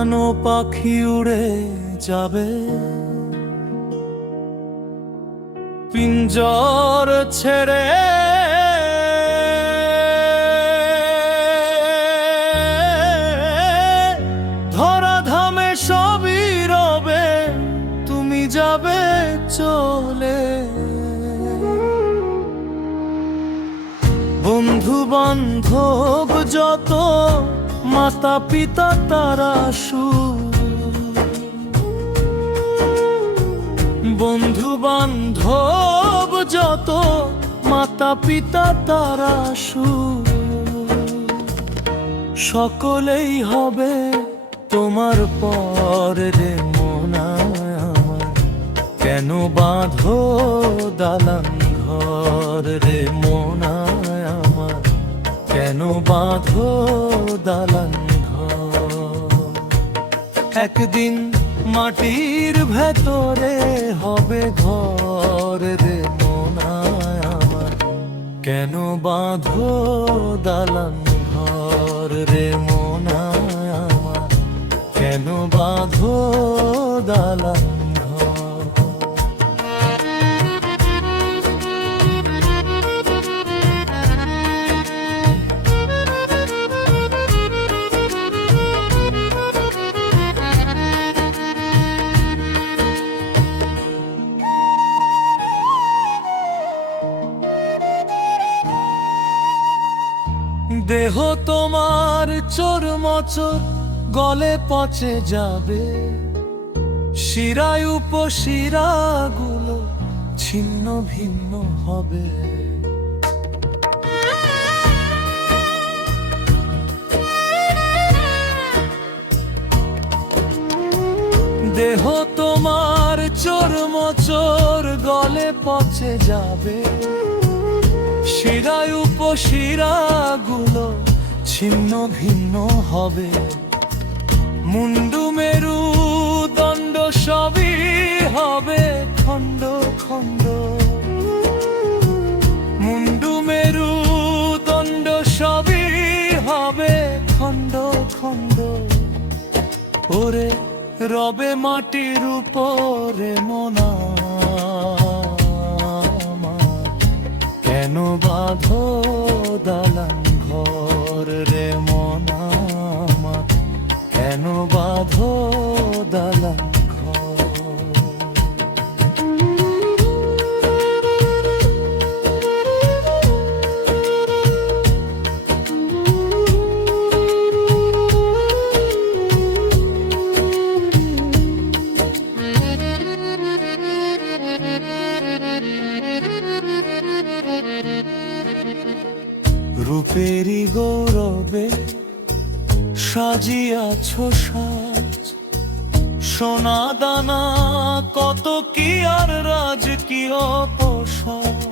উড়ানো পাখি উড়ে যাবে, পিঞ্জর ছেড়ে ধরাধামে সবই রবে, তুমি যাবে চলে। বন্ধু বান্ধব যত, মাতা পিতা তারা বন্ধু বান্ধব যত, মাতা পিতা তারা সকলেই হবে তোমার পর রে মনা আমার। কেন বাঁধো দালান ঘর রে মনা আমার, কেন বাঁধো দালান ঘর। একদিন মাটির ভেতরে হবে ঘর রে মনা আমার, কেন বাঁধো দালান ঘর রে মনা আমার, কেন বাঁধো দালান ঘর। দেহ তোমার চোরমচর গলে পচে যাবে, শিরায় উপশিরাগুলো ছিন্ন ভিন্ন হবে। দেহ তোমার চোরমচর গলে পচে যাবে, শিরায় উপশিরাগুলো ছিন্ন ভিন্ন হবে। মুন্ডু মেরু দণ্ড সবই হবে খণ্ড খণ্ড, মুন্ডু মেরু দণ্ড সবই হবে খণ্ড খণ্ড। ওরে রবে মাটির উপরে মনা, কেন বাঁধো দালান ঘর রে মনা আমার, কেন বাঁধো দালান ঘর। রূপেরই গৌরবে সাজিয়াছ সাজ, সোনা দানা কত কি আর রাজ কি অপসর।